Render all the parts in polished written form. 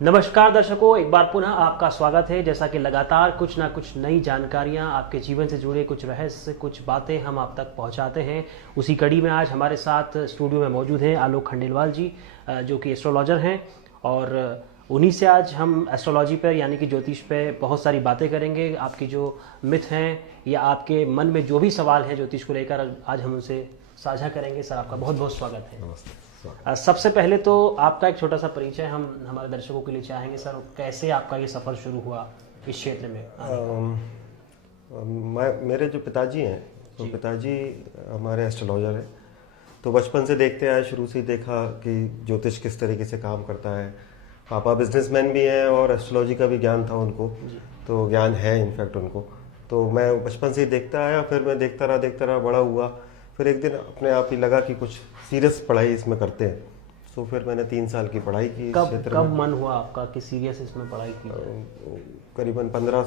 नमस्कार दर्शकों, एक बार पुनः आपका स्वागत है। जैसा कि लगातार कुछ ना कुछ नई जानकारियां, आपके जीवन से जुड़े कुछ रहस्य, कुछ बातें हम आप तक पहुंचाते हैं। उसी कड़ी में आज हमारे साथ स्टूडियो में मौजूद हैं आलोक खंडेलवाल जी, जो कि एस्ट्रोलॉजर हैं, और उन्हीं से आज हम एस्ट्रोलॉजी पर यानी कि ज्योतिष पे बहुत सारी बातें करेंगे। आपकी जो मिथ हैं या आपके मन में जो भी सवाल हैं ज्योतिष को लेकर, आज हम उनसे साझा करेंगे। सर, आपका बहुत बहुत स्वागत है। नमस्ते। सबसे पहले तो आपका एक छोटा सा परिचय हम हमारे दर्शकों के लिए चाहेंगे। सर, कैसे आपका ये सफ़र शुरू हुआ इस क्षेत्र में? मेरे जो पिताजी हैं, तो पिताजी हमारे एस्ट्रोलॉजर हैं। तो बचपन से देखते आए, शुरू से ही देखा कि ज्योतिष किस तरीके से काम करता है। पापा बिजनेसमैन भी हैं और एस्ट्रोलॉजी का भी ज्ञान था उनको, तो ज्ञान है इनफैक्ट उनको। तो मैं बचपन से ही देखता आया, फिर मैं देखता रहा, बड़ा हुआ। फिर एक दिन अपने आप ही लगा कि कुछ सीरियस पढ़ाई इसमें करते हैं। तो फिर मैंने 3 साल की पढ़ाई की। कब मन हुआ आपका कि सीरियस इसमें पढ़ाई की? करीबन 15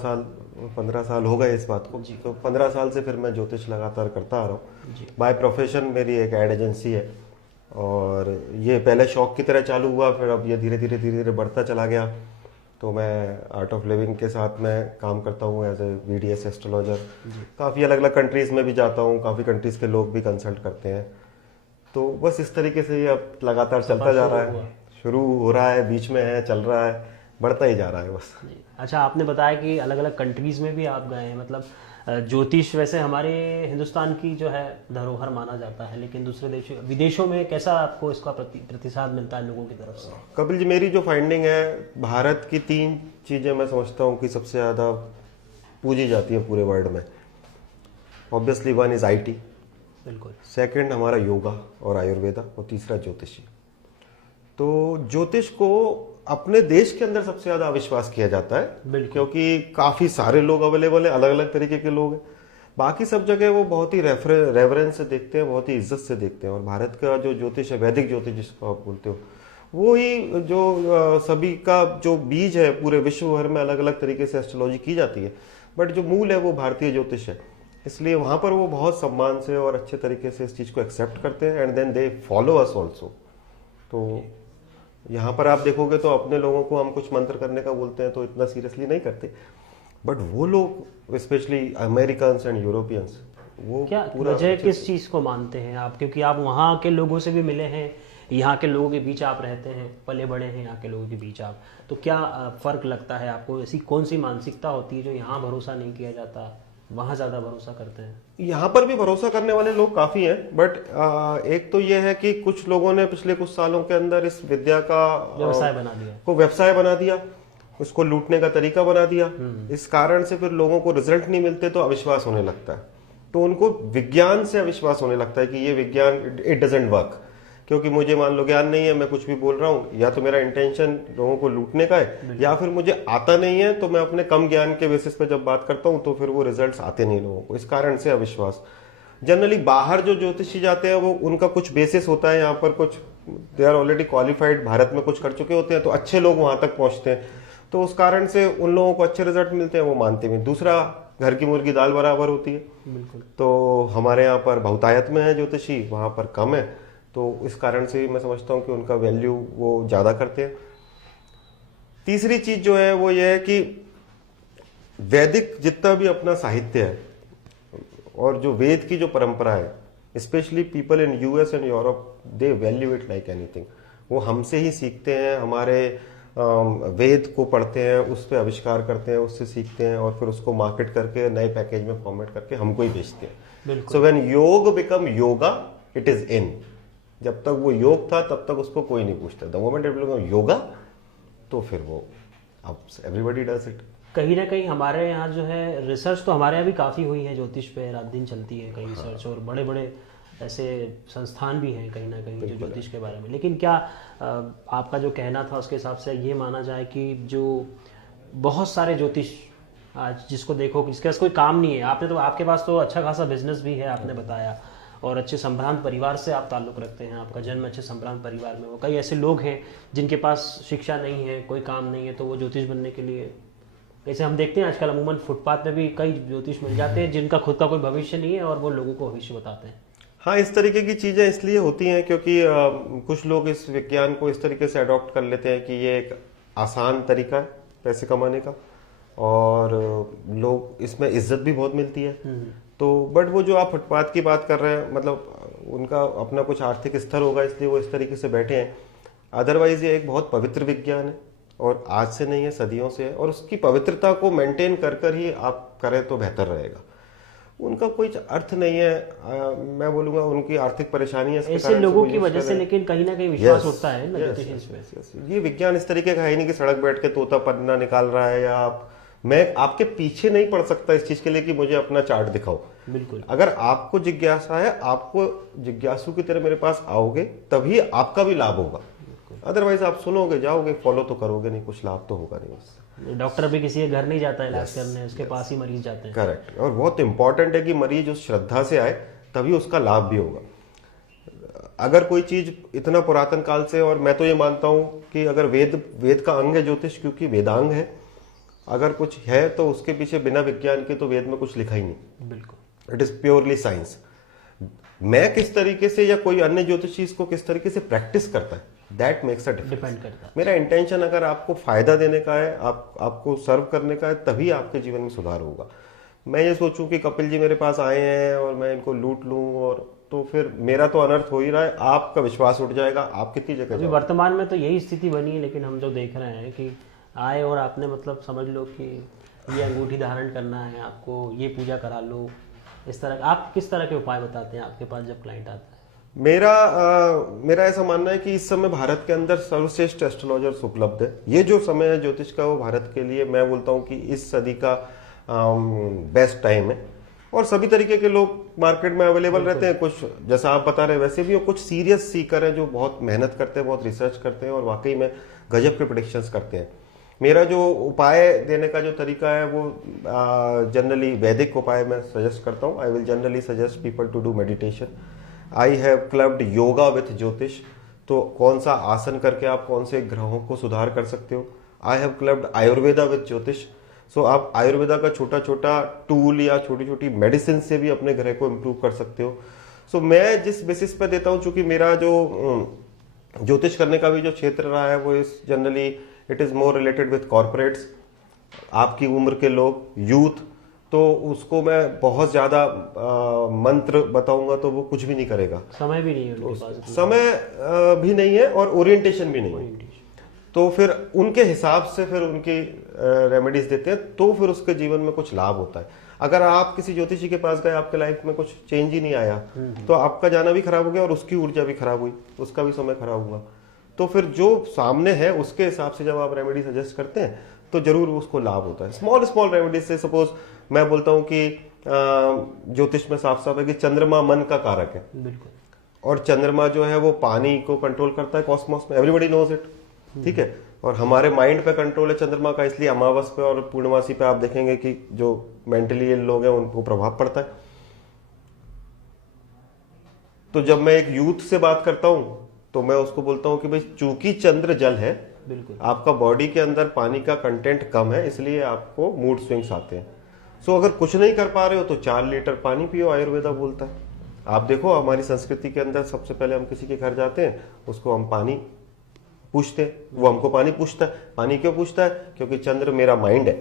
साल हो गए इस बात को। तो 15 साल से फिर मैं ज्योतिष लगातार करता आ रहा हूँ। बाय प्रोफेशन मेरी एक एड एजेंसी है, और ये पहले शौक की तरह चालू हुआ, फिर अब ये धीरे धीरे बढ़ता चला गया। तो मैं आर्ट ऑफ लिविंग के साथ में काम करता हूँ एज ए VDS एस्ट्रोलॉजर। काफ़ी अलग अलग कंट्रीज़ में भी जाता हूँ, काफ़ी कंट्रीज़ के लोग भी कंसल्ट करते हैं। तो बस इस तरीके से ये अब लगातार चलता जा रहा है। शुरू हो रहा है, बीच में है, चल रहा है, बढ़ता ही जा रहा है बस। अच्छा, आपने बताया कि अलग अलग कंट्रीज़ में भी आप गए हैं। मतलब ज्योतिष वैसे हमारे हिंदुस्तान की जो है धरोहर माना जाता है, लेकिन दूसरे देशों विदेशों में कैसा आपको इसका प्रतिसाद मिलता है लोगों की तरफ से? कपिल जी, मेरी जो फाइंडिंग है, भारत की 3 चीज़ें मैं समझता हूँ कि सबसे ज़्यादा पूजी जाती है पूरे वर्ल्ड में। ऑब्वियसली 1 इज़ IT, बिल्कुल। सेकंड हमारा योगा और आयुर्वेदा, और तीसरा ज्योतिषी। तो ज्योतिष को अपने देश के अंदर सबसे ज्यादा अविश्वास किया जाता है, क्योंकि काफी सारे लोग अवेलेबल हैं, अलग अलग तरीके के लोग हैं। बाकी सब जगह वो बहुत ही रेफरेंस से देखते हैं, बहुत ही इज्जत से देखते हैं। और भारत का जो ज्योतिष है, वैदिक ज्योतिष जिसको आप बोलते हो, वो ही जो सभी का जो बीज है, पूरे विश्व भर में अलग अलग तरीके से एस्ट्रोलॉजी की जाती है, बट जो मूल है वो भारतीय ज्योतिष है। इसलिए वहां पर वो बहुत सम्मान से और अच्छे तरीके से इस चीज को एक्सेप्ट करते हैं, and then they follow us also. तो यहाँ पर आप देखोगे तो अपने लोगों को हम कुछ मंत्र करने का बोलते हैं तो इतना सीरियसली नहीं करते, बट वो लोग स्पेशली अमेरिकन एंड यूरोपियंस, वो क्या वजह किस चीज को मानते हैं आप? क्योंकि आप वहाँ के लोगों से भी मिले हैं, यहाँ के लोगों के बीच आप रहते हैं, पले बड़े हैं यहाँ के लोगों के बीच आप, तो क्या फर्क लगता है आपको? ऐसी कौन सी मानसिकता होती है जो यहाँ भरोसा नहीं किया जाता, वहाँ ज्यादा भरोसा करते हैं? यहाँ पर भी भरोसा करने वाले लोग काफी हैं, बट एक तो ये है कि कुछ लोगों ने पिछले कुछ सालों के अंदर इस विद्या का व्यवसाय बना दिया, उसको लूटने का तरीका बना दिया। इस कारण से फिर लोगों को रिजल्ट नहीं मिलते तो अविश्वास होने लगता है। तो उनको विज्ञान से अविश्वास होने लगता है कि ये विज्ञान इट डजंट वर्क, क्योंकि मुझे मान लो ज्ञान नहीं है, मैं कुछ भी बोल रहा हूँ, या तो मेरा इंटेंशन लोगों को लूटने का है, या फिर मुझे आता नहीं है, तो मैं अपने कम ज्ञान के बेसिस पे जब बात करता हूँ तो फिर वो रिजल्ट्स आते नहीं लोगों को। इस कारण से अविश्वास। जनरली बाहर जो ज्योतिषी जाते हैं वो उनका कुछ बेसिस होता है, यहाँ पर कुछ they are already qualified, Bharat में कुछ कर चुके होते हैं, तो अच्छे लोग वहां तक पहुंचते हैं, तो उस कारण से उन लोगों को अच्छे रिजल्ट मिलते हैं, वो मानते भी। दूसरा, घर की मुर्गी दाल बराबर होती है। बिल्कुल। तो हमारे यहाँ पर बहुतायत में है ज्योतिषी, वहां पर कम है, तो इस कारण से मैं समझता हूं कि उनका वैल्यू वो ज्यादा करते हैं। तीसरी चीज जो है वो ये है कि वैदिक जितना भी अपना साहित्य है और जो वेद की जो परंपरा है, specially people in US and Europe, they value it like anything. वो हमसे ही सीखते हैं, हमारे वेद को पढ़ते हैं, उस पर आविष्कार करते हैं, उससे सीखते हैं, और फिर उसको मार्केट करके नए पैकेज में फॉर्मेट करके हमको ही बेचते हैं। सो व्हेन योग become yoga, it is in. जब तक वो योग था तब तक उसको कोई नहीं पूछता। The moment it become yoga, तो फिर वो अब एवरीबॉडी डज इट। कहीं ना कहीं हमारे यहाँ जो है रिसर्च तो हमारे यहाँ भी काफ़ी हुई है, ज्योतिष पे रात दिन चलती है कई रिसर्च, और बड़े बड़े ऐसे संस्थान भी हैं कहीं ना कहीं जो ज्योतिष के बारे में। लेकिन क्या आपका जो कहना था उसके हिसाब से ये माना जाए कि जो बहुत सारे ज्योतिष आज जिसको देखो जिसके पास कोई काम नहीं है, आपने तो आपके पास तो अच्छा खासा बिजनेस भी है आपने बताया, और अच्छे संभ्रांत परिवार से आप ताल्लुक़ रखते हैं, आपका जन्म अच्छे संभ्रांत परिवार में। वो कई ऐसे लोग हैं जिनके पास शिक्षा नहीं है, कोई काम नहीं है, तो वो ज्योतिष बनने के लिए, जैसे हम देखते हैं आजकल अमूमन फुटपाथ में भी कई ज्योतिष मिल जाते हैं जिनका खुद का कोई भविष्य नहीं है और वो लोगों को भविष्य बताते हैं। हाँ, इस तरीके की चीजें इसलिए होती हैं क्योंकि कुछ लोग इस विज्ञान को इस तरीके से अडॉप्ट कर लेते हैं कि ये एक आसान तरीका है पैसे कमाने का, और लोग इसमें इज्जत भी बहुत मिलती है। तो बट वो जो आप फुटपाथ की बात कर रहे हैं, मतलब उनका अपना कुछ आर्थिक स्तर होगा इसलिए वो इस तरीके से बैठे हैं। अदरवाइज ये एक बहुत पवित्र विज्ञान है और आज से नहीं है, सदियों से है, और उसकी पवित्रता को मेंटेन कर ही आप करें तो बेहतर रहेगा। उनका कोई अर्थ नहीं है, मैं बोलूंगा उनकी आर्थिक परेशानी है ऐसे लोगों की वजह से, लेकिन कहीं ना कहीं विश्वास उठता है ना ज्योतिष में। ये विज्ञान इस तरीके का है नहीं कि सड़क बैठ के तोता पन्ना निकाल रहा है, या मैं आपके पीछे नहीं पड़ सकता इस चीज के लिए कि मुझे अपना चार्ट दिखाओ। बिल्कुल, अगर आपको जिज्ञासा है, आपको जिज्ञासु की तरह मेरे पास आओगे तभी आपका भी लाभ होगा। अदरवाइज आप सुनोगे, जाओगे, फॉलो तो करोगे नहीं, कुछ लाभ तो होगा नहीं उससे। डॉक्टर भी किसी के घर नहीं जाता है इलाज करने, उसके पास ही मरीज जाते हैं। करेक्ट, और बहुत इंपॉर्टेंट है कि मरीज उस श्रद्धा से आए तभी उसका लाभ भी होगा। अगर कोई चीज इतना पुरातन काल से, और मैं तो ये मानता हूं कि अगर वेद का अंग है ज्योतिष, क्योंकि वेदांग है, अगर कुछ है तो उसके पीछे बिना विज्ञान के तो वेद में कुछ लिखा ही नहीं। बिल्कुल, इट इज प्योरली साइंस। मैं किस तरीके से या कोई अन्य ज्योतिषी इसको किस तरीके से प्रैक्टिस करता है, that makes a difference. Depend करता है। मेरा इंटेंशन अगर आपको फायदा देने का है, आपको सर्व करने का है, तभी आपके जीवन में सुधार होगा। मैं ये सोचूं कि कपिल जी मेरे पास आए हैं और मैं इनको लूट लूं, और तो फिर मेरा तो अनर्थ हो ही रहा है, आपका विश्वास उठ जाएगा, आप कितनी जगह अभी वर्तमान में तो यही स्थिति बनी है। लेकिन हम जो देख रहे हैं कि आए और आपने मतलब समझ लो कि ये अंगूठी धारण करना है आपको, ये पूजा करा लो, इस तरह आप किस तरह के उपाय बताते हैं आपके पास जब क्लाइंट आता है? मेरा ऐसा मानना है कि इस समय भारत के अंदर सर्वश्रेष्ठ एस्ट्रोलॉजर्स उपलब्ध है। ये जो समय है ज्योतिष का, वो भारत के लिए मैं बोलता हूँ कि इस सदी का बेस्ट टाइम है। और सभी तरीके के लोग मार्केट में अवेलेबल रहते हैं, कुछ जैसा आप बता रहे हैं वैसे भी, और कुछ सीरियस सीकर हैं जो बहुत मेहनत करते हैं, बहुत रिसर्च करते हैं और वाकई में गजब के प्रेडिक्शंस करते हैं। मेरा जो उपाय देने का जो तरीका है वो जनरली वैदिक उपाय मैं सजेस्ट करता हूँ। I will generally suggest people to do meditation. I have clubbed yoga with jyotish, तो कौन सा आसन करके आप कौन से ग्रहों को सुधार कर सकते हो। आई हैव क्लब्ड आयुर्वेदा विथ ज्योतिष, सो आप आयुर्वेदा का छोटा छोटा टूल या छोटी छोटी मेडिसिन से भी अपने ग्रह को इम्प्रूव कर सकते हो। सो मैं जिस बेसिस पे देता हूँ, चूंकि मेरा जो ज्योतिष करने का भी जो क्षेत्र रहा है वो इस generally it is more related with corporates, आपकी उम्र के लोग, यूथ, तो उसको मैं बहुत ज्यादा मंत्र बताऊंगा तो वो कुछ भी नहीं करेगा। समय भी नहीं है उनके पास, समय भी नहीं है और ओरिएंटेशन भी नहीं है, तो फिर उनके हिसाब से फिर उनकी रेमेडीज देते हैं, तो फिर उसके जीवन में कुछ लाभ होता है। अगर आप किसी ज्योतिषी के पास गए, आपके लाइफ में कुछ चेंज ही नहीं आया, तो आपका जाना भी खराब हो गया और उसकी ऊर्जा भी खराब हुई, उसका भी समय खराब हुआ। तो फिर जो सामने है उसके हिसाब से जब आप रेमेडी सजेस्ट करते हैं तो जरूर उसको लाभ होता है। स्मॉल स्मॉल रेमेडीज से, सपोज मैं बोलता हूँ कि ज्योतिष में साफ साफ है कि चंद्रमा मन का कारक है। बिल्कुल, और चंद्रमा जो है वो पानी को कंट्रोल करता है कॉस्मोस में, एवरीबॉडी नोज इट, ठीक है। और हमारे माइंड पे कंट्रोल है चंद्रमा का, इसलिए अमावस पे और पूर्णमासी पे आप देखेंगे कि जो मेंटली लोग हैं उनको प्रभाव पड़ता है। तो जब मैं एक यूथ से बात करता हूं तो मैं उसको बोलता हूं कि भाई चूंकि चंद्र जल है, बिल्कुल, आपका बॉडी के अंदर पानी का कंटेंट कम है, इसलिए आपको मूड स्विंग्स आते हैं। सो अगर कुछ नहीं कर पा रहे हो तो 4 लीटर पानी पियो, आयुर्वेदा बोलता है। आप देखो हमारी संस्कृति के अंदर सबसे पहले हम किसी के घर जाते हैं, उसको हम पानी पूछते हैं, वो हमको पानी पूछता है। पानी क्यों पूछता है? क्योंकि चंद्र मेरा माइंड है,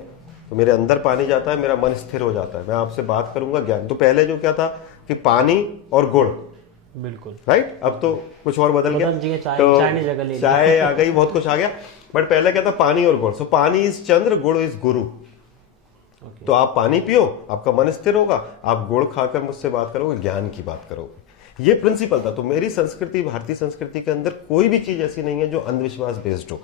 तो मेरे अंदर पानी जाता है, मेरा मन स्थिर हो जाता है, मैं आपसे बात करूंगा ज्ञान। तो पहले जो क्या था कि पानी और गुड़, बिल्कुल, राइट, अब तो कुछ और बदल गया, तो चाय आ गई, बहुत कुछ आ गया, बट पहले क्या था, पानी और गुड़। सो पानी इज चंद्र, गुड़ इज गुरु। तो आप पानी पियो, आपका मन स्थिर होगा, आप गुड़ खाकर मुझसे बात करोगे, ज्ञान की बात करोगे। ये प्रिंसिपल था। तो मेरी संस्कृति, भारतीय संस्कृति के अंदर कोई भी चीज ऐसी नहीं है जो अंधविश्वास बेस्ड हो।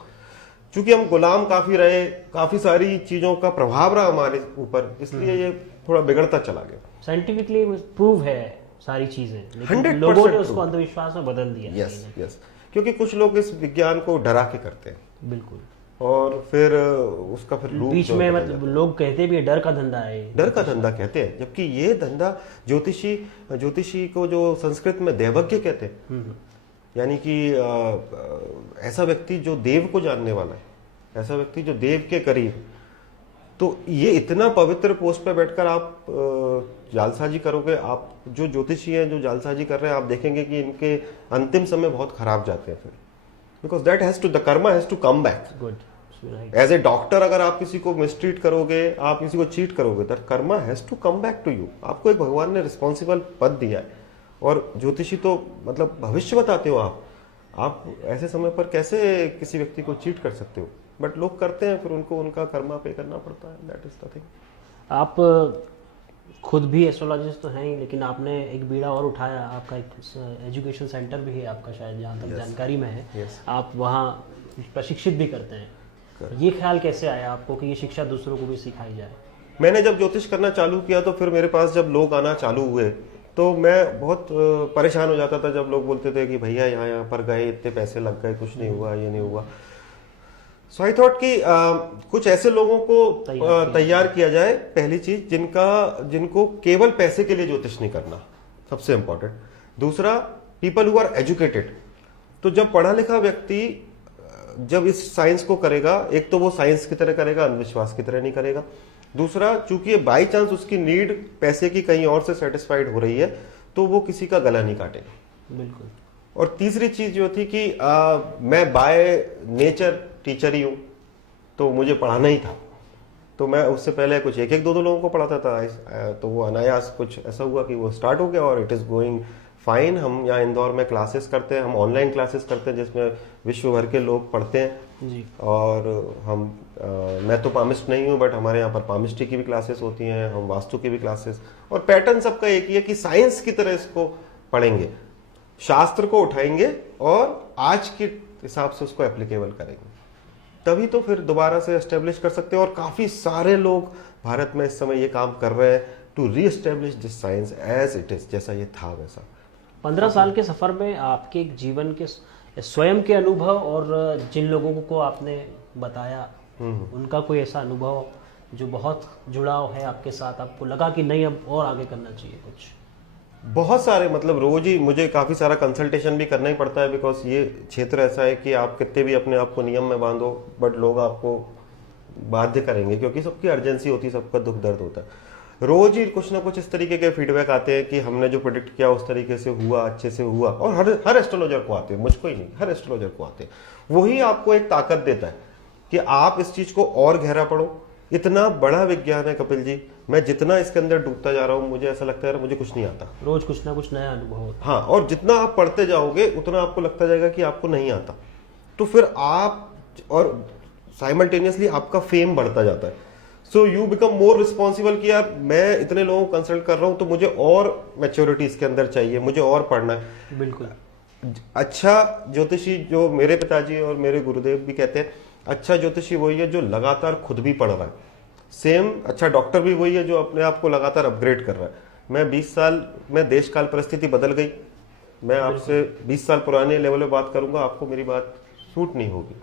चूंकि हम गुलाम काफी रहे, काफी सारी चीजों का प्रभाव रहा हमारे ऊपर, इसलिए ये थोड़ा बिगड़ता चला गया। साइंटिफिकली प्रूव है सारी चीजें, लेकिन लोगों ने उसको अंधविश्वास में बदल दिया। यस यस, क्योंकि कुछ लोग इस विज्ञान को डरा के करते हैं, बिल्कुल, और फिर उसका फिर लूप बीच में मतलब लोग कहते भी डर का धंधा है, डर का धंधा कहते हैं, जबकि ये धंधा ज्योतिषी को जो संस्कृत में देवज्ञ कहते हैं, यानी कि ऐसा व्यक्ति जो देव को जानने वाला है, ऐसा व्यक्ति जो देव के करीब। तो ये इतना पवित्र पोस्ट पे बैठकर आप जालसाजी करोगे, आप जो ज्योतिषी हैं जो जालसाजी कर रहे हैं, आप देखेंगे कि इनके अंतिम समय बहुत खराब जाते हैं फिर, because that has to, the karma has to come back. Good, as a doctor अगर आप किसी को मिसट्रीट करोगे, आप किसी को चीट करोगे, that karma has to come back to you. आपको एक भगवान ने रिस्पॉन्सिबल पद दिया है, और ज्योतिषी तो मतलब भविष्य बताते हो आप ऐसे समय पर कैसे किसी व्यक्ति को चीट कर सकते हो? बट लोग करते हैं, फिर उनको उनका कर्मा पे करना पड़ता है। That is the thing. आप खुद भी एस्ट्रोलॉजिस्ट तो हैं ही, लेकिन आपने एक बीड़ा और उठाया, आपका एक एजुकेशन सेंटर भी है आपका, शायद जहाँ तक जानकारी में है। आप वहाँ प्रशिक्षित भी करते हैं। ये ख्याल कैसे आया आपको कि ये शिक्षा दूसरों को भी सिखाई जाए? मैंने जब ज्योतिष करना चालू किया तो फिर मेरे पास जब लोग आना चालू हुए तो मैं बहुत परेशान हो जाता था जब लोग बोलते थे कि भैया यहाँ पर गए, इतने पैसे लग गए, कुछ नहीं हुआ, ये नहीं हुआ। सो आई थॉट कि कुछ ऐसे लोगों को तैयार किया जाए, पहली चीज, जिनको केवल पैसे के लिए ज्योतिष नहीं करना, सबसे इंपॉर्टेंट। दूसरा, पीपल हु आर एजुकेटेड। तो जब पढ़ा लिखा व्यक्ति जब इस साइंस को करेगा, एक तो वो साइंस की तरह करेगा, अंधविश्वास की तरह नहीं करेगा। दूसरा, चूंकि बाई चांस उसकी नीड पैसे की कहीं और से सेटिस्फाइड हो रही है, तो वो किसी का गला नहीं काटेगा। बिल्कुल। और तीसरी चीज जो थी कि मैं बाय नेचर टीचर ही हूं, तो मुझे पढ़ाना ही था। तो मैं उससे पहले कुछ एक दो लोगों को पढ़ाता था, तो वो अनायास कुछ ऐसा हुआ कि वो स्टार्ट हो गया और इट इज गोइंग फाइन। हम यहाँ इंदौर में क्लासेस करते हैं, हम ऑनलाइन क्लासेस करते हैं जिसमें विश्व भर के लोग पढ़ते हैं जी। और हम मैं तो पामिस्ट नहीं हूँ, बट हमारे यहाँ पर पामिस्ट्री की भी क्लासेस होती हैं, हम वास्तु की भी क्लासेस, और पैटर्न सबका एक ही है कि साइंस की तरह इसको पढ़ेंगे, शास्त्र को उठाएंगे और आज के हिसाब से उसको एप्लीकेबल करेंगे, तभी तो फिर दोबारा से एस्टेब्लिश कर सकते हैं। और काफी सारे लोग भारत में इस समय ये काम कर रहे हैं to re establish this science as it is, जैसा ये था वैसा। 15 साल के सफर में आपके जीवन के स्वयं के अनुभव और जिन लोगों को आपने बताया उनका कोई ऐसा अनुभव जो बहुत जुड़ाव है आपके साथ, आपको लगा कि नहीं अब और आगे करना चाहिए कुछ? बहुत सारे, मतलब रोज ही मुझे काफी सारा कंसल्टेशन भी करना ही पड़ता है, बिकॉज ये क्षेत्र ऐसा है कि आप कितने भी अपने आप को नियम में बांधो, बट लोग आपको बाध्य करेंगे, क्योंकि सबकी अर्जेंसी होती है, सबका दुख दर्द होता है। रोज ही कुछ ना कुछ इस तरीके के फीडबैक आते हैं कि हमने जो प्रेडिक्ट किया उस तरीके से हुआ, अच्छे से हुआ। और हर एस्ट्रोलॉजर को आते हैं, मुझको ही नहीं, हर एस्ट्रोलॉजर को आते हैं। वही आपको एक ताकत देता है कि आप इस चीज को और गहरा पढ़ो। इतना बड़ा विज्ञान है कपिल जी, मैं जितना इसके अंदर डूबता जा रहा हूँ मुझे ऐसा लगता है मुझे कुछ नहीं आता। रोज कुछ ना कुछ नया अनुभव होता है। हाँ, और जितना आप पढ़ते जाओगे उतना आपको लगता जाएगा कि आपको नहीं आता, तो फिर आप, और साइमल्टेनियसली आपका फेम बढ़ता जाता है। So you become more responsible कि यार मैं इतने लोगों को कंसल्ट कर रहा हूँ तो मुझे और मैच्योरिटी इसके अंदर चाहिए, मुझे और पढ़ना है। बिल्कुल। अच्छा ज्योतिषी, जो मेरे पिताजी और मेरे गुरुदेव भी कहते हैं, अच्छा ज्योतिषी वही है जो लगातार खुद भी पढ़ रहा है। सेम अच्छा डॉक्टर भी वही है जो अपने आप को लगातार अपग्रेड कर रहा है। मैं 20 साल में देश काल परिस्थिति बदल गई, मैं आपसे 20 साल पुराने लेवल में बात करूंगा, आपको मेरी बात सूट नहीं होगी।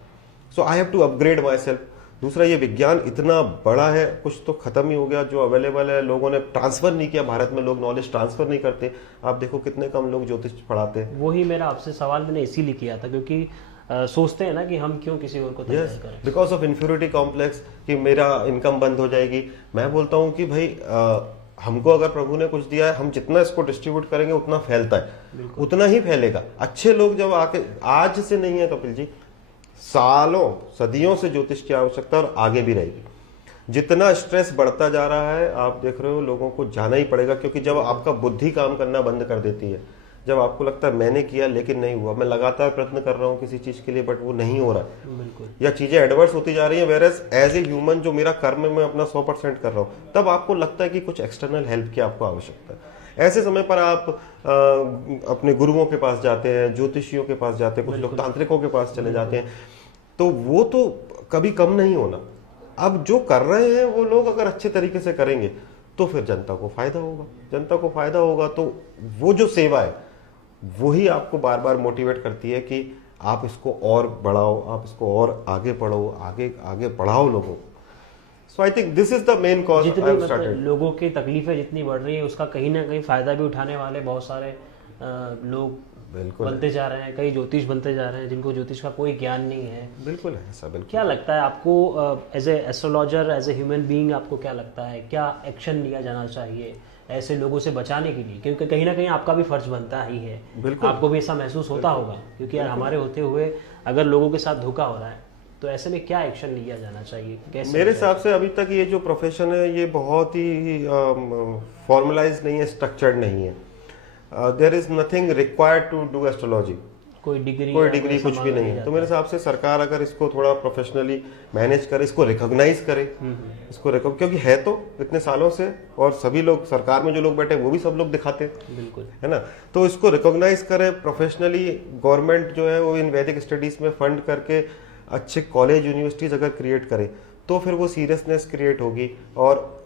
So I have to upgrade myself. दूसरा, ये विज्ञान इतना बड़ा है, कुछ तो खत्म ही हो गया जो अवेलेबल है, लोगों ने ट्रांसफर नहीं किया। भारत में लोग नॉलेज ट्रांसफर नहीं करते। आप देखो कितने कम लोग ज्योतिष पढ़ाते हैं। वही मेरा आपसे सवाल मैंने इसीलिए किया था, क्योंकि सोचते हैं ना कि हम क्यों किसी और को तैयार करें, बिकॉज ऑफ इन्फ्यूरिटी कॉम्प्लेक्स कि मेरा इनकम बंद हो जाएगी। मैं बोलता हूँ कि भाई हमको अगर प्रभु ने कुछ दिया है, हम जितना इसको डिस्ट्रीब्यूट करेंगे उतना फैलता है, उतना ही फैलेगा। अच्छे लोग जब आके, आज से नहीं है कपिल जी, सालों सदियों से ज्योतिष की आवश्यकता और आगे भी रहेगी। जितना स्ट्रेस बढ़ता जा रहा है, आप देख रहे हो, लोगों को जाना ही पड़ेगा, क्योंकि जब आपका बुद्धि काम करना बंद कर देती है, जब आपको लगता है मैंने किया लेकिन नहीं हुआ, मैं लगातार प्रयत्न कर रहा हूं किसी चीज के लिए बट वो नहीं हो रहा है, बिल्कुल, या या चीजें एडवर्स होती जा रही हैं, वेयरएज एज ए ह्यूमन जो मेरा कर्म है मैं अपना 100% कर रहा हूं, तब आपको लगता है कि कुछ एक्सटर्नल हेल्प की आपको आवश्यकता है। ऐसे समय पर आप अपने गुरुओं के पास जाते हैं, ज्योतिषियों के पास जाते हैं, कुछ लोग तांत्रिकों के पास चले जाते हैं, तो वो तो कभी कम नहीं होना। अब जो कर रहे हैं वो लोग अगर अच्छे तरीके से करेंगे तो फिर जनता को फायदा होगा। जनता को फायदा होगा तो वो जो सेवा है वही आपको बार बार मोटिवेट करती है कि आप इसको और बढ़ाओ, आप इसको और आगे बढ़ाओ, आगे बढ़ाओ लोगों को। So I think this is the main cause. जितनी लोगों की तकलीफें जितनी बढ़ रही है उसका कहीं ना कहीं फायदा भी उठाने वाले बहुत सारे लोग बिल्कुल बनते जा रहे हैं। कई ज्योतिष बनते जा रहे हैं जिनको ज्योतिष का कोई ज्ञान नहीं है। बिल्कुल है ऐसा। बिल्कुल। क्या लगता है आपको as a astrologer, as a human being, आपको क्या लगता है क्या एक्शन लिया जाना चाहिए ऐसे लोगों से बचाने के लिए? क्योंकि कहीं ना कहीं आपका भी फर्ज बनता ही है, आपको भी ऐसा महसूस होता होगा, क्योंकि यार हमारे होते हुए अगर लोगों के साथ धोखा हो रहा है तो ऐसे में क्या एक्शन लिया जाना चाहिए, कैसे? मेरे हिसाब से अभी तक ये जो प्रोफेशन है ये बहुत ही फॉर्मलाइज नहीं है, स्ट्रक्चर्ड नहीं है. There is nothing required to do astrology. कोई डिग्री कुछ भी नहीं है. तो मेरे हिसाब से सरकार अगर इसको थोड़ा प्रोफेशनली मैनेज करे, इसको रिकॉग्नाइज करे, क्योंकि है तो इतने सालों से, और सभी लोग सरकार में जो लोग बैठे हैं वो भी सब लोग दिखाते हैं, बिल्कुल, है ना. तो इसको रिकॉग्नाइज करे प्रोफेशनली. गवर्नमेंट जो है वो इन वैदिक स्टडीज में फंड करके अच्छे कॉलेज यूनिवर्सिटीज अगर क्रिएट करे तो फिर वो सीरियसनेस क्रिएट होगी. और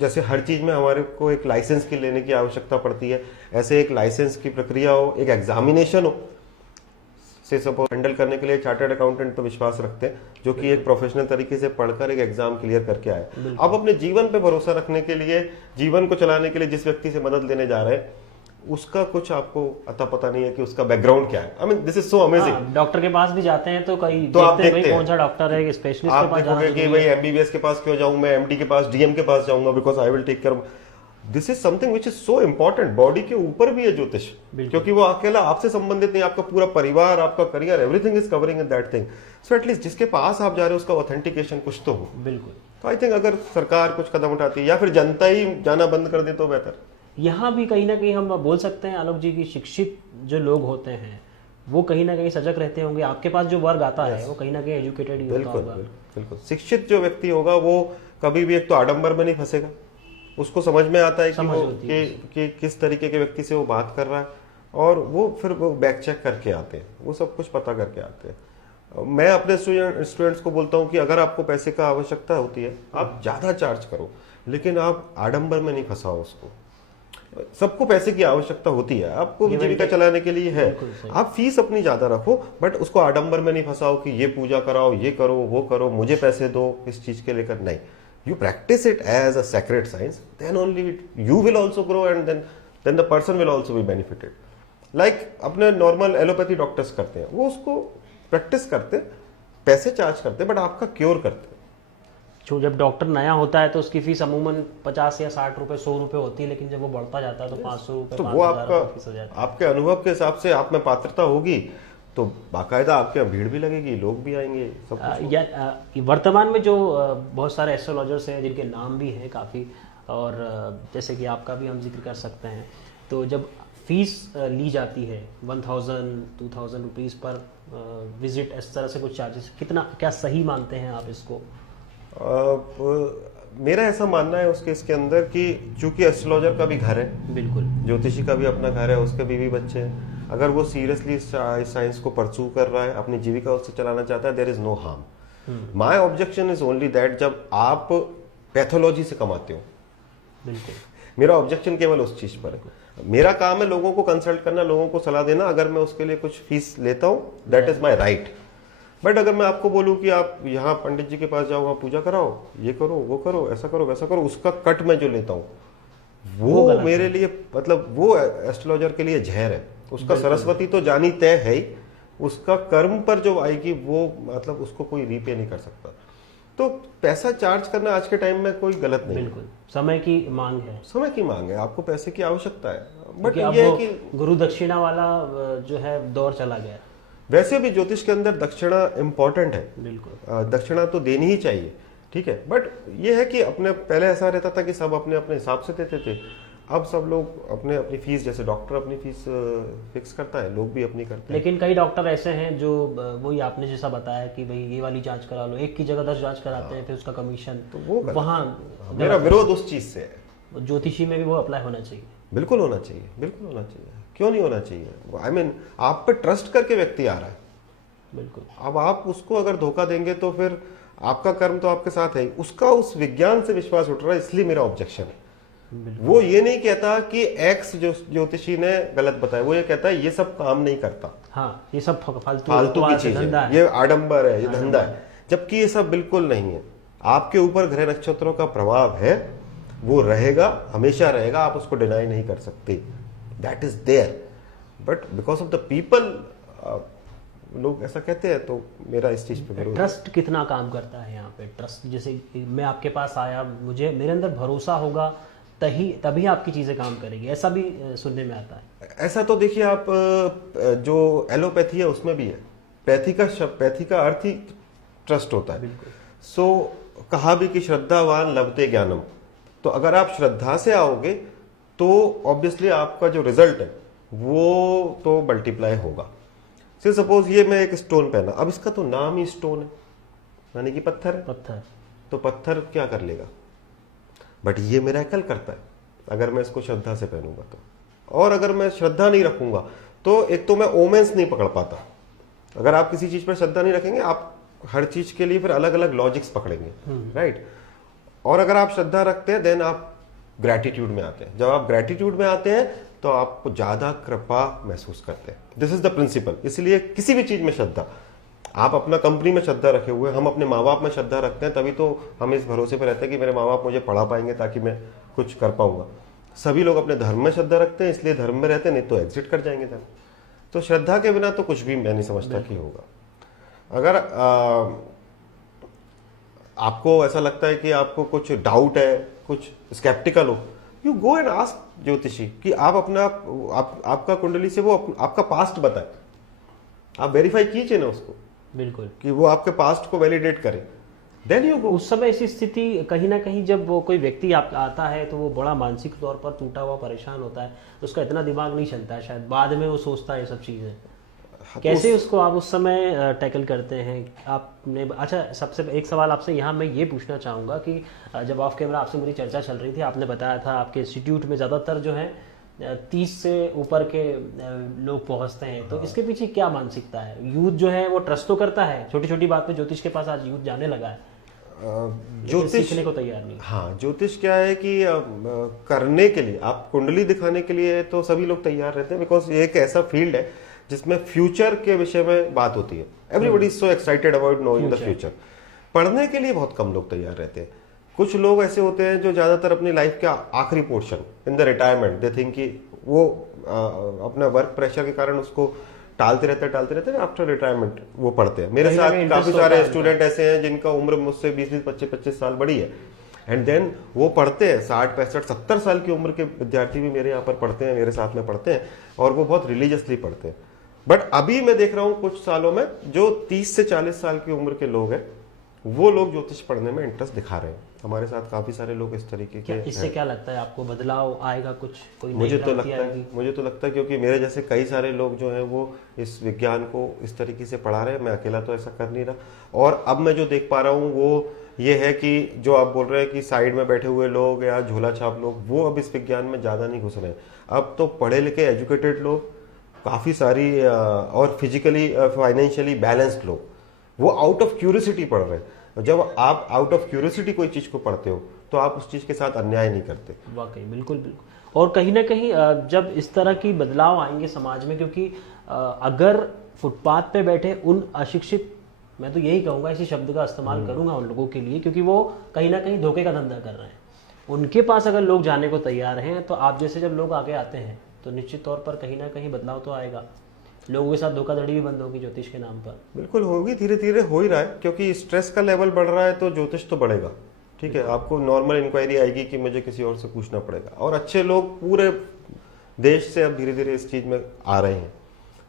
जैसे हर चीज में हमारे को एक लाइसेंस की लेने की आवश्यकता पड़ती है, ऐसे एक लाइसेंस की प्रक्रिया हो, एक एग्जामिनेशन हो. से सपोज हैंडल करने के लिए चार्टर्ड अकाउंटेंट तो विश्वास रखते हैं जो कि एक प्रोफेशनल तरीके से पढ़कर एक एग्जाम क्लियर करके आए. अब अपने जीवन पे भरोसा रखने के लिए, जीवन को चलाने के लिए जिस व्यक्ति से मदद लेने जा रहे हैं उसका कुछ आपको अता पता नहीं है कि उसका बैकग्राउंड क्या है. I mean this is so amazing. Doctor के पास भी जाते हैं तो कई तो आप देखते हैं कौन सा डॉक्टर है, स्पेशलिस्ट आप देखोगे कि भाई एमबीबीएस के पास क्यों जाऊं मैं, एमडी के पास, डीएम के पास जाऊंगा because I will take care. This is something which is so important. Body के ऊपर भी है ज्योतिष, क्योंकि वो अकेला आपसे संबंधित नहीं, आपका पूरा परिवार, आपका career, everything is covering in that thing. So at least जिसके पास आप जा रहे हो उसका ऑथेंटिकेशन कुछ तो हो. बिल्कुल. तो आई थिंक अगर सरकार कुछ कदम उठाती है या फिर जनता ही जाना बंद कर दे तो बेहतर. यहाँ भी कहीं ना कहीं हम बोल सकते हैं आलोक जी की शिक्षित जो लोग होते हैं वो कहीं ना कहीं सजग रहते होंगे. आपके पास जो वर्ग आता है वो कहीं ना कहीं एजुकेटेड ही होता होगा. बिल्कुल. शिक्षित जो व्यक्ति होगा वो कभी भी एक तो आडंबर में नहीं फंसेगा, उसको समझ में आता है कि किस तरीके के व्यक्ति से वो बात कर रहा है, और वो फिर वो बैक चेक करके आते हैं, वो सब कुछ पता करके आते हैं. मैं अपने स्टूडेंट्स को बोलता हूँ कि अगर आपको पैसे का आवश्यकता होती है आप ज्यादा चार्ज करो, लेकिन आप आडंबर में नहीं फंसाओ उसको. सबको पैसे की आवश्यकता होती है, आपको जीविका चलाने के लिए है. आप फीस अपनी ज्यादा रखो बट उसको आडंबर में नहीं फंसाओ कि ये पूजा कराओ, ये करो, वो करो, मुझे पैसे दो इस चीज के लेकर. नहीं, you practice it as a sacred science, then only you will also grow and then the person will also be benefited. Like अपने नॉर्मल एलोपैथी डॉक्टर्स करते हैं, वो उसको प्रैक्टिस करते, पैसे चार्ज करते, बट आपका क्योर करते. जो जब डॉक्टर नया होता है तो उसकी फीस अमूमन 50 या 60 रुपए, 100 रुपए होती है, लेकिन जब वो बढ़ता जाता है तो 500 रुपए, तो वो आपके अनुभव के हिसाब से आप में पात्रता होगी तो बाकायदा आपके यहाँ भीड़ भी लगेगी, लोग भी आएंगे, सब कुछ. वर्तमान में जो बहुत सारे एस्ट्रोलॉजर्स हैं जिनके नाम भी हैं काफ़ी, और जैसे कि आपका भी हम जिक्र कर सकते हैं, तो जब फीस ली जाती है 1000-2000 रुपीज़ पर विजिट, इस तरह से कुछ चार्जेस, कितना क्या सही मानते हैं आप इसको? मेरा ऐसा मानना है उसके इसके अंदर कि चूंकि एस्ट्रोलॉजर का भी घर है, बिल्कुल, ज्योतिषी का भी अपना घर है, उसके बीवी बच्चे हैं. अगर वो सीरियसली इस साइंस को परस्यू कर रहा है, अपनी जीविका उससे चलाना चाहता है, there is no harm. My objection is only that जब आप पैथोलॉजी से कमाते हो. बिल्कुल, मेरा ऑब्जेक्शन केवल उस चीज पर है. मेरा काम है लोगों को कंसल्ट करना, लोगों को सलाह देना. अगर मैं उसके लिए कुछ फीस लेता हूँ that is my right. But अगर मैं आपको बोलूं कि आप यहाँ पंडित जी के पास जाओ, वहां पूजा कराओ, ये करो, वो करो, ऐसा करो, वैसा करो, उसका कट मैं जो लेता हूँ वो मेरे लिए, मतलब वो एस्ट्रोलॉजर के लिए जहर है. उसका सरस्वती तो जानी तय है ही, उसका कर्म पर जो आएगी वो मतलब उसको कोई रीपे नहीं कर सकता. तो पैसा चार्ज करना आज के टाइम में कोई गलत नहीं. बिल्कुल, समय की मांग है, समय की मांग है, आपको पैसे की आवश्यकता है. बट ये है कि गुरु दक्षिणा वाला जो है दौर चला गया. वैसे भी ज्योतिष के अंदर दक्षिणा इंपॉर्टेंट है, बिल्कुल, दक्षिणा तो देनी ही चाहिए, ठीक है. बट ये है कि अपने पहले ऐसा रहता था कि सब अपने अपने हिसाब से देते थे. अब सब लोग अपने अपनी फीस, जैसे डॉक्टर अपनी फीस फिक्स करता है, लोग भी अपनी करते हैं. लेकिन कई डॉक्टर ऐसे हैं जो वही आपने जैसा बताया कि भाई ये वाली जांच करा लो, एक की जगह 10 जांच कराते हैं, फिर उसका कमीशन, तो वो वहाँ मेरा विरोध उस चीज से है. ज्योतिषी में भी वो अप्लाई होना चाहिए. बिल्कुल होना चाहिए, बिल्कुल होना चाहिए. क्यों नहीं होना चाहिए? आई मीन आप पे ट्रस्ट करके व्यक्ति आ रहा है. बिल्कुल. अब आप उसको अगर धोखा देंगे तो फिर आपका कर्म तो आपके साथ है, उसका उस विज्ञान से विश्वास उठ रहा है. इसलिए मेरा ऑब्जेक्शन है. वो ये नहीं कहता कि एक्स जो ज्योतिषी ने गलत बताया, वो ये कहता है ये सब काम नहीं करता. हाँ, ये सब फालतू की चीज है, ये आडंबर है, ये धंधा है. जबकि ये सब बिल्कुल नहीं है. आपके ऊपर ग्रह नक्षत्रों का प्रभाव है, वो रहेगा, हमेशा रहेगा, आप उसको डिनाई नहीं कर सकते. That is there. But because of the people लोग ऐसा कहते हैं, तो मेरा इस चीज पे ट्रस्ट कितना काम करता है यहाँ पे. ट्रस्ट, जैसे मैं आपके पास आया, मुझे मेरे अंदर भरोसा होगा तभी आपकी चीजें काम करेगी, ऐसा भी सुनने में आता है. ऐसा तो देखिए, आप जो एलोपैथी है उसमें भी है. पैथी का अर्थ ही ट्रस्ट होता है। सो कहा भी कि श्रद्धावान लभते ज्ञानम, तो अगर आप श्रद्धा से आओगे तो ऑब्वियसली आपका जो रिजल्ट है वो तो मल्टीप्लाई होगा। से सपोज ये मैं एक स्टोन पहना, अब इसका तो नाम ही स्टोन है, यानी कि पत्थर है, पत्थर, तो पत्थर क्या कर लेगा, बट ये मिरेकल करता है अगर मैं इसको श्रद्धा से पहनूंगा तो। और अगर मैं श्रद्धा नहीं रखूंगा तो एक तो मैं ओमेंस नहीं पकड़ पाता। अगर आप किसी चीज पर श्रद्धा नहीं रखेंगे, आप हर चीज के लिए फिर अलग अलग लॉजिक्स पकड़ेंगे, राइट। और अगर आप श्रद्धा रखते हैं देन आप ग्रैटिट्यूड में आते हैं। जब आप ग्रैटिट्यूड में आते हैं तो आपको ज्यादा कृपा महसूस करते हैं। This is the principle. इसलिए किसी भी चीज में श्रद्धा, आप अपना कंपनी में श्रद्धा रखे हुए, हम अपने माँ बाप में श्रद्धा रखते हैं, तभी तो हम इस भरोसे पर रहते हैं कि मेरे माँ बाप मुझे पढ़ा पाएंगे ताकि मैं कुछ कर पाऊंगा। सभी लोग अपने धर्म में श्रद्धा रखते हैं, इसलिए धर्म में रहते हैं, नहीं तो एग्जिट कर जाएंगे धर्म। तो श्रद्धा के बिना तो कुछ भी मैं नहीं समझता कि होगा। अगर आपको ऐसा लगता है कि आपको कुछ डाउट है, कुछ स्केप्टिकल हो, यू गो एंड आस्क ज्योतिषी कि आप अपना आपका कुंडली से वो आपका पास्ट बताए, आप वेरीफाई कीजिए ना उसको, बिल्कुल, कि वो आपके पास्ट को वैलिडेट करे, देन यू गो। उस समय ऐसी स्थिति कहीं ना कहीं जब वो कोई व्यक्ति आता है तो वो बड़ा मानसिक तौर पर टूटा हुआ परेशान होता है, उसका इतना दिमाग नहीं चलता है, शायद बाद में वो सोचता है ये सब चीजें। कैसे उसको आप उस समय टैकल करते हैं आपने? अच्छा, सबसे एक सवाल आपसे यहाँ मैं ये पूछना चाहूँगा कि जब ऑफ कैमरा आपसे मेरी चर्चा चल रही थी, आपने बताया था आपके इंस्टीट्यूट में ज़्यादातर जो है 30 से ऊपर के लोग पहुँचते हैं, तो इसके पीछे क्या मानसिकता है? यूथ जो है वो ट्रस्ट तो करता है, छोटी छोटी बात पे ज्योतिष के पास आज यूथ जाने लगा है, ज्योतिष सीखने को तैयार नहीं। हाँ, ज्योतिष क्या है कि करने के लिए, आप कुंडली दिखाने के लिए तो सभी लोग तैयार रहते हैं, बिकॉज ये एक ऐसा फील्ड है जिसमें फ्यूचर के विषय में बात होती है। Everybody is so excited about knowing the future. पढ़ने के लिए बहुत कम लोग तैयार रहते हैं। कुछ लोग ऐसे होते हैं जो ज्यादातर अपनी लाइफ के आखिरी portion in the retirement, they think कि वो अपना वर्क प्रेशर के कारण उसको टालते रहते हैं, आफ्टर रिटायरमेंट वो पढ़ते हैं। मेरे साथ काफी सारे स्टूडेंट ऐसे हैं जिनका उम्र मुझसे 20-20, 25-25 साल बड़ी है, एंड देन वो पढ़ते हैं। 60, 65, 70 साल की उम्र के विद्यार्थी भी मेरे यहाँ पर पढ़ते हैं, मेरे साथ में पढ़ते हैं, और वो बहुत रिलीजियसली पढ़ते हैं। बट अभी मैं देख रहा हूँ कुछ सालों में जो 30 से 40 साल की उम्र के लोग हैं, वो लोग ज्योतिष पढ़ने में इंटरेस्ट दिखा रहे हैं। हमारे साथ काफी सारे लोग इस तरीके के। इससे क्या लगता है आपको, बदलाव आएगा कुछ? कोई मुझे तो लगता है क्योंकि मेरे जैसे कई सारे लोग जो हैं वो इस विज्ञान को इस तरीके से पढ़ा रहे हैं। मैं अकेला तो ऐसा कर नहीं रहा। और अब मैं जो देख पा रहा हूँ वो ये है कि जो आप बोल रहे हैं कि साइड में बैठे हुए लोग या झोला छाप लोग, वो अब इस विज्ञान में ज्यादा नहीं घुस रहे हैं। अब तो पढ़े लिखे एजुकेटेड लोग, काफी सारी और फिजिकली फाइनेंशियली बैलेंस्ड लोग, वो आउट ऑफ क्यूरियोसिटी पढ़ रहे हैं। जब आप आउट ऑफ क्यूरियोसिटी कोई चीज को पढ़ते हो तो आप उस चीज के साथ अन्याय नहीं करते। वाकई, बिल्कुल बिल्कुल। और कहीं ना कहीं जब इस तरह की बदलाव आएंगे समाज में, क्योंकि अगर फुटपाथ पे बैठे उन अशिक्षित, मैं तो यही कहूँगा, इसी शब्द का इस्तेमाल करूंगा उन लोगों के लिए, क्योंकि वो कहीं ना कहीं धोखे का धंधा कर रहे हैं, उनके पास अगर लोग जाने को तैयार हैं, तो आप जैसे जब लोग आगे आते हैं तो निश्चित तौर पर कहीं ना कहीं बदलाव तो आएगा। लोगों के साथ धोखाधड़ी भी बंद होगी ज्योतिष के नाम पर। बिल्कुल होगी, धीरे धीरे हो ही रहा है, क्योंकि स्ट्रेस का लेवल बढ़ रहा है तो ज्योतिष तो बढ़ेगा। ठीक है, आपको नॉर्मल इंक्वायरी आएगी कि मुझे किसी और से पूछना पड़ेगा। और अच्छे लोग पूरे देश से अब धीरे धीरे इस चीज में आ रहे हैं,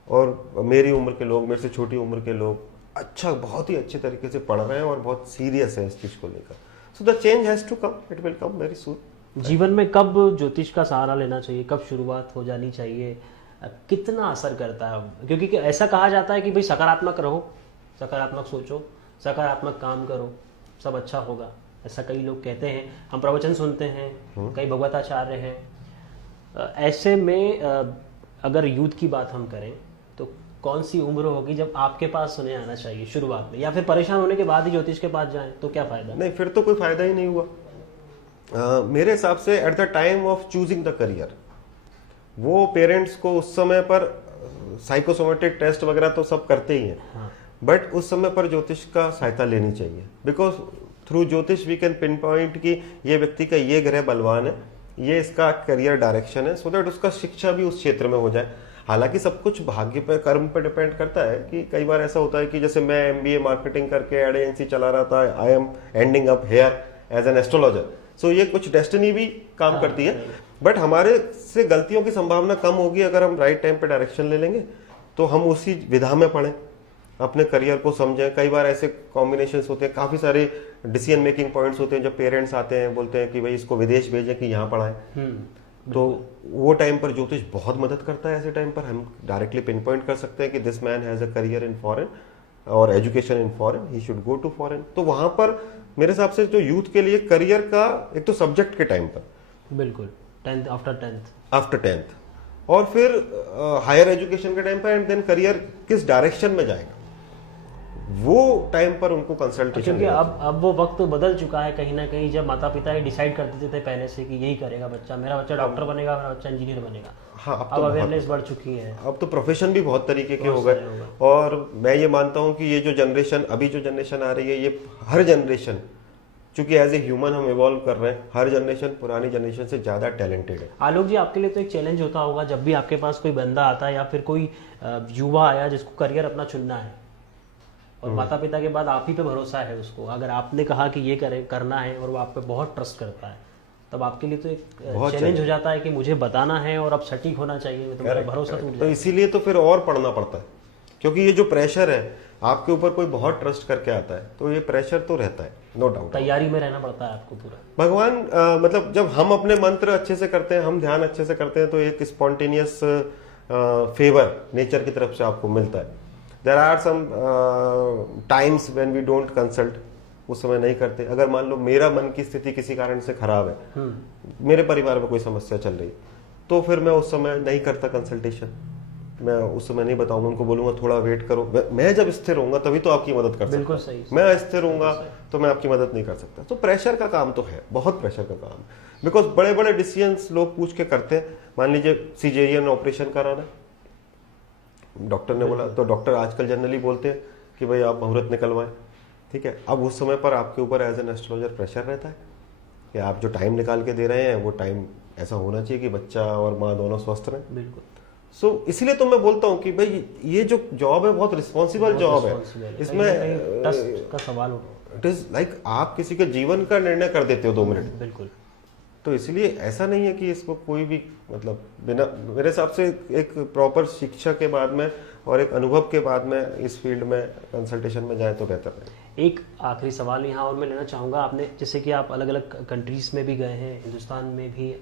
और मेरी उम्र के लोग, मेरे से छोटी उम्र के लोग अच्छा, बहुत ही अच्छे तरीके से पढ़ रहे हैं और बहुत सीरियस है इस चीज को लेकर। So the change has to come, it will come very soon. जीवन में कब ज्योतिष का सहारा लेना चाहिए, कब शुरुआत हो जानी चाहिए, कितना असर करता है? क्योंकि ऐसा कहा जाता है कि भाई सकारात्मक रहो, सकारात्मक सोचो, सकारात्मक काम करो, सब अच्छा होगा, ऐसा कई लोग कहते हैं। हम प्रवचन सुनते हैं, कई भगवताचार्य हैं। ऐसे में अगर यूथ की बात हम करें तो कौन सी उम्र होगी जब आपके पास सुने आना चाहिए शुरुआत में, या फिर परेशान होने के बाद ही ज्योतिष के पास जाएं तो क्या फायदा? नहीं, फिर तो कोई फायदा ही नहीं हुआ। मेरे हिसाब से at the time of choosing the career, वो पेरेंट्स को उस समय पर साइकोसोमेटिक टेस्ट वगैरह तो सब करते ही हैं, बट उस समय पर ज्योतिष का सहायता लेनी चाहिए। बिकॉज थ्रू ज्योतिष वी कैन पिन पॉइंट कि ये व्यक्ति का ये ग्रह बलवान है, ये इसका करियर डायरेक्शन है, सो दैट उसका शिक्षा भी उस क्षेत्र में हो जाए। हालांकि सब कुछ भाग्य पे, कर्म पे डिपेंड करता है कि कई बार ऐसा होता है कि जैसे मैं MBA मार्केटिंग करके एड एजेंसी चला रहा था, I am ending up here as an astrologer. So ये कुछ डेस्टिनी भी काम करती है, बट हमारे से गलतियों की संभावना कम होगी अगर हम राइट टाइम पे डायरेक्शन ले लेंगे, तो हम उसी विधा में पढ़ें। अपने करियर को समझें। कई बार ऐसे कॉम्बिनेशंस होते हैं, काफी सारे डिसीजन मेकिंग पॉइंट्स होते हैं जब पेरेंट्स आते हैं बोलते हैं कि भाई इसको विदेश भेजें कि यहाँ पढ़ाएं, तो वो टाइम पर ज्योतिष बहुत मदद करता है। ऐसे टाइम पर हम डायरेक्टली पिन पॉइंट कर सकते हैं कि this man has a career in foreign और education in foreign, he should go to foreign. तो वहां पर मेरे हिसाब से जो यूथ के लिए करियर का एक तो सब्जेक्ट के टाइम पर, बिल्कुल आफ्टर टेंथ और फिर हायर एजुकेशन के टाइम पर, एंड देन करियर किस डायरेक्शन में जाएगा वो टाइम पर उनको कंसल्टेशन। क्योंकि अब वो वक्त बदल चुका है कहीं ना कहीं, जब माता पिता ये डिसाइड कर देते थे पहले से कि यही करेगा बच्चा, मेरा बच्चा डॉक्टर बनेगा, मेरा बच्चा इंजीनियर बनेगा। हाँ, अब अवेयरनेस बढ़ चूकी है, अब तो प्रोफेशन भी बहुत तरीके के हो गए। और मैं ये मानता हूँ कि ये जो जनरेशन, अभी जो जनरेशन आ रही है, ये हर जनरेशन, चूंकि एज ए ह्यूमन हम इवॉल्व कर रहे हैं, हर जनरेशन पुरानी जनरेशन से ज्यादा टैलेंटेड है। आलोक जी, आपके लिए तो एक चैलेंज होता होगा जब भी आपके पास कोई बंदा आता है या फिर कोई युवा आया जिसको करियर अपना चुनना है, और माता पिता के बाद आप ही पे भरोसा है उसको, अगर आपने कहा कि ये करना है और वो आप पे बहुत ट्रस्ट करता है, तब आपके लिए तो एक चैलेंज हो जाता है कि मुझे बताना है और अब सटीक होना चाहिए, तो मेरा भरोसा टूट जाता है। तो इसीलिए तो फिर और पढ़ना पड़ता है, क्योंकि ये जो प्रेशर है आपके ऊपर, कोई बहुत ट्रस्ट करके आता है तो ये प्रेशर तो रहता है, नो डाउट। तैयारी में रहना पड़ता है आपको पूरा। भगवान मतलब जब हम अपने मंत्र अच्छे से करते हैं, हम ध्यान अच्छे से करते हैं, तो एक स्पॉन्टेनियस फेवर नेचर की तरफ से आपको मिलता है। There are some times when we don't consult, उस समय नहीं करते। अगर मान लो मेरा मन की स्थिति किसी कारण से खराब है, मेरे परिवार में कोई समस्या चल रही, तो फिर मैं उस समय नहीं करता कंसल्टेशन, मैं उस समय नहीं बताऊंगा, उनको बोलूंगा थोड़ा वेट करो। मैं जब स्थिर होऊंगा तभी तो आपकी मदद कर सकता। बिल्कुल सही। मैं अस्थिर होऊंगा तो मैं आपकी मदद नहीं कर सकता। तो प्रेशर का काम तो है, बहुत प्रेशर का काम, बिकॉज बड़े बड़े डिसीजंस लोग पूछ के करते हैं। मान लीजिए सीजेरियन ऑपरेशन कराना, डॉक्टर ने बोला, तो डॉक्टर आजकल जनरली बोलते हैं कि भाई आप मुहूर्त निकलवाएं, ठीक है। अब उस समय पर आपके ऊपर एज एन एस्ट्रोलॉजर प्रेशर रहता है कि आप जो टाइम निकाल के दे रहे हैं वो टाइम ऐसा होना चाहिए कि बच्चा और माँ दोनों स्वस्थ रहें। बिल्कुल। सो इसलिए तो मैं बोलता हूँ कि भाई ये जो जॉब है बहुत रिस्पॉन्सिबल जॉब है, इसमें ट्रस्ट का सवाल हो, इट इज लाइक आप किसी के जीवन का निर्णय कर देते हो 2 मिनट। बिल्कुल। तो इसलिए ऐसा नहीं है कि इसको कोई भी मतलब बिना, मेरे हिसाब से एक प्रॉपर शिक्षा के बाद में और एक अनुभव के बाद में इस फील्ड में कंसल्टेशन में जाए तो बेहतर है। एक आखिरी सवाल यहाँ और मैं लेना चाहूँगा, आपने जैसे कि आप अलग अलग कंट्रीज में भी गए हैं, हिंदुस्तान में भी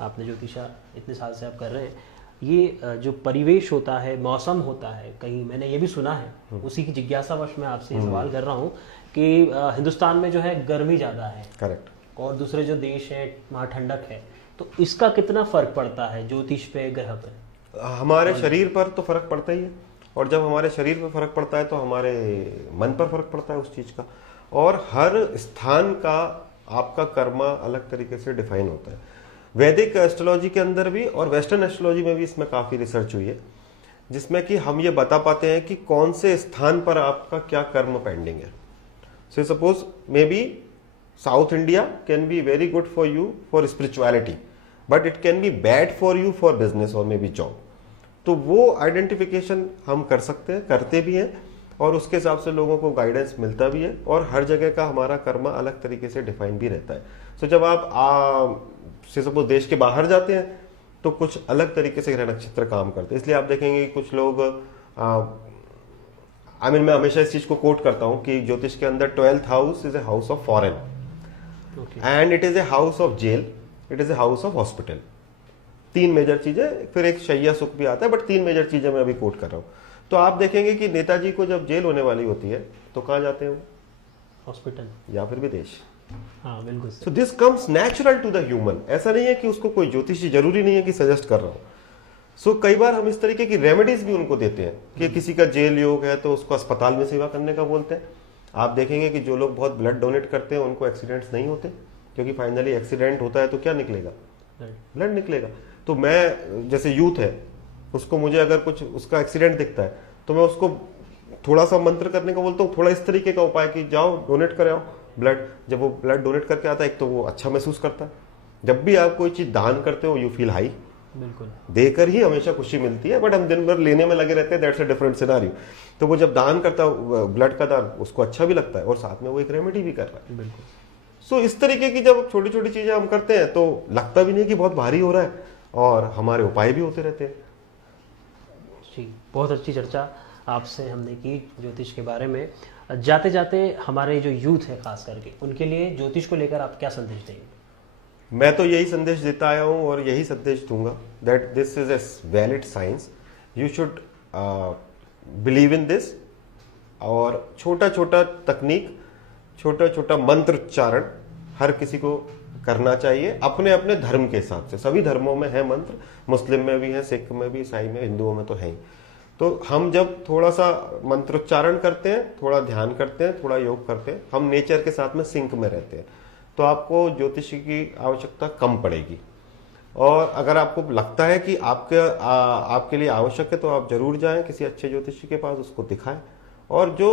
आपने ज्योतिषा इतने साल से आप कर रहे हैं, ये जो परिवेश होता है, मौसम होता है, कहीं मैंने ये भी सुना है, उसी की जिज्ञासावश मैं आपसे सवाल कर रहा हूँ कि हिंदुस्तान में जो है गर्मी ज़्यादा है, करेक्ट, और दूसरे जो देश है वहाँ ठंडक है, तो इसका कितना फर्क पड़ता है ज्योतिष पे, ग्रह पे? हमारे शरीर पर तो फर्क पड़ता ही है, और जब हमारे शरीर पर फर्क पड़ता है तो हमारे मन पर फर्क पड़ता है उस चीज का। और हर स्थान का आपका कर्मा अलग तरीके से डिफाइन होता है। वैदिक एस्ट्रोलॉजी के अंदर भी और वेस्टर्न एस्ट्रोलॉजी में भी इसमें काफी रिसर्च हुई है, जिसमें कि हम ये बता पाते हैं कि कौन से स्थान पर आपका क्या कर्म पेंडिंग है। So suppose may be south India can be very good for you for spirituality, but it can be bad for you for business और मे बी जॉब। तो वो आइडेंटिफिकेशन हम कर सकते हैं, करते भी हैं, और उसके हिसाब से लोगों को गाइडेंस मिलता भी है, और हर जगह का हमारा कर्मा अलग तरीके से डिफाइन भी रहता है। सो जब आप सपोज देश के बाहर जाते हैं तो कुछ अलग तरीके से ग्रह नक्षत्र काम करते हैं। इसलिए आप देखेंगे कि कुछ लोग मैं हमेशा इस चीज को कोट करता हूं कि ज्योतिष के अंदर 12th house is a house of foreign, and it is a house of jail, it is a house of hospital. 3 major चीजें, फिर एक शैया सुख भी आता है, बट 3 मेजर चीजें मैं अभी कोट कर रहा हूं। तो आप देखेंगे कि नेताजी को जब जेल होने वाली होती है तो कहां जाते हैं वो? हॉस्पिटल या फिर विदेश। हाँ, बिल्कुल। So this comes natural to the human. ऐसा नहीं है कि उसको कोई ज्योतिषी, जरूरी नहीं है कि सजेस्ट कर रहा हूं। सो कई बार हम इस तरीके की रेमेडीज भी उनको देते हैं कि किसी का जेल योग है तो उसको अस्पताल में सेवा करने का बोलते हैं। आप देखेंगे कि जो लोग बहुत ब्लड डोनेट करते हैं उनको एक्सीडेंट्स नहीं होते, क्योंकि फाइनली एक्सीडेंट होता है तो क्या निकलेगा? ब्लड निकलेगा। तो मैं जैसे यूथ है, उसको मुझे अगर कुछ उसका एक्सीडेंट दिखता है तो मैं उसको थोड़ा सा मंत्र करने का बोलता हूँ, थोड़ा इस तरीके का उपाय कि जाओ डोनेट कर आओ ब्लड। जब वो ब्लड डोनेट करके आता है, एक तो वो अच्छा महसूस करता है। जब भी आप कोई चीज दान करते हो यू फील हाई, बिल्कुल, देकर ही हमेशा खुशी मिलती है, बट हम दिन भर लेने में लगे रहते हैं, दैट्स अ डिफरेंट सिनेरियो। तो वो जब दान करता है ब्लड का दान, उसको अच्छा भी लगता है और साथ में वो एक रेमेडी भी कर रहा है। बिल्कुल। सो इस तरीके की जब छोटी छोटी चीजें हम करते हैं तो लगता भी नहीं कि बहुत भारी हो रहा है, और हमारे उपाय भी होते रहते हैं। जी, बहुत अच्छी चर्चा। आपसे हमने की ज्योतिष के बारे में। जाते जाते हमारे जो यूथ है खास करके, उनके लिए ज्योतिष को लेकर आप क्या संदेश देंगे? मैं तो यही संदेश देता आया हूँ और यही संदेश दूंगा, that this is a valid science, you should believe in this. और छोटा छोटा तकनीक, छोटा छोटा मंत्र उच्चारण हर किसी को करना चाहिए अपने अपने धर्म के हिसाब से। सभी धर्मों में है मंत्र, मुस्लिम में भी है, सिख में भी, ईसाई में, हिंदुओं में तो है ही। तो हम जब थोड़ा सा मंत्रोच्चारण करते हैं, थोड़ा ध्यान करते हैं, थोड़ा योग करते हैं, हम नेचर के साथ में सिंक में रहते हैं, तो आपको ज्योतिषी की आवश्यकता कम पड़ेगी। और अगर आपको लगता है कि आपके लिए आवश्यक है तो आप जरूर जाएं किसी अच्छे ज्योतिषी के पास, उसको दिखाएं। और जो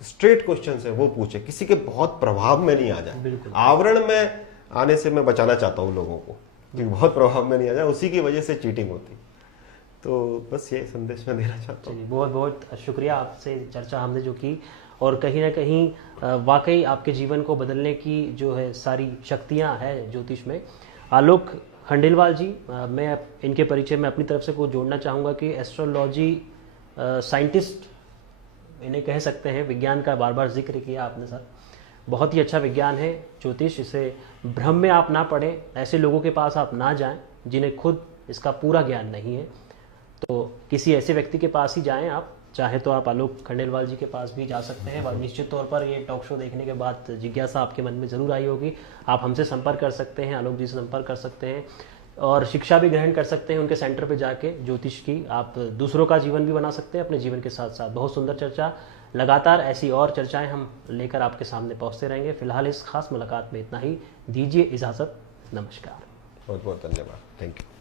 स्ट्रेट क्वेश्चन है वो पूछे, किसी के बहुत प्रभाव में नहीं आ जाए। आवरण में आने से मैं बचाना चाहता हूँ लोगों को, क्योंकि बहुत प्रभाव में नहीं आ जाए, उसी की वजह से चीटिंग होती। तो बस ये संदेश मैं देना चाहता हूँ। बहुत बहुत शुक्रिया, आपसे चर्चा हमने जो की, और कहीं ना कहीं वाकई आपके जीवन को बदलने की जो है सारी शक्तियाँ हैं ज्योतिष में। आलोक खंडेलवाल जी, मैं इनके परिचय में अपनी तरफ से को जोड़ना चाहूँगा कि एस्ट्रोलॉजी साइंटिस्ट इन्हें कह सकते हैं। विज्ञान का बार बार जिक्र किया आपने सर, बहुत ही अच्छा विज्ञान है ज्योतिष। इसे भ्रम में आप ना पड़े, ऐसे लोगों के पास आप ना जाएं जिन्हें खुद इसका पूरा ज्ञान नहीं है। तो किसी ऐसे व्यक्ति के पास ही जाएं आप, चाहे तो आप आलोक खंडेलवाल जी के पास भी जा सकते हैं। और निश्चित तौर पर ये टॉक शो देखने के बाद जिज्ञासा आपके मन में ज़रूर आई होगी, आप हमसे संपर्क कर सकते हैं, आलोक जी से संपर्क कर सकते हैं, और शिक्षा भी ग्रहण कर सकते हैं उनके सेंटर पे जाके ज्योतिष की। आप दूसरों का जीवन भी बना सकते हैं अपने जीवन के साथ साथ। बहुत सुंदर चर्चा, लगातार ऐसी और चर्चाएं हम लेकर आपके सामने पहुंचते रहेंगे। फिलहाल इस खास मुलाकात में इतना ही, दीजिए इजाज़त, नमस्कार। बहुत बहुत धन्यवाद, थैंक यू।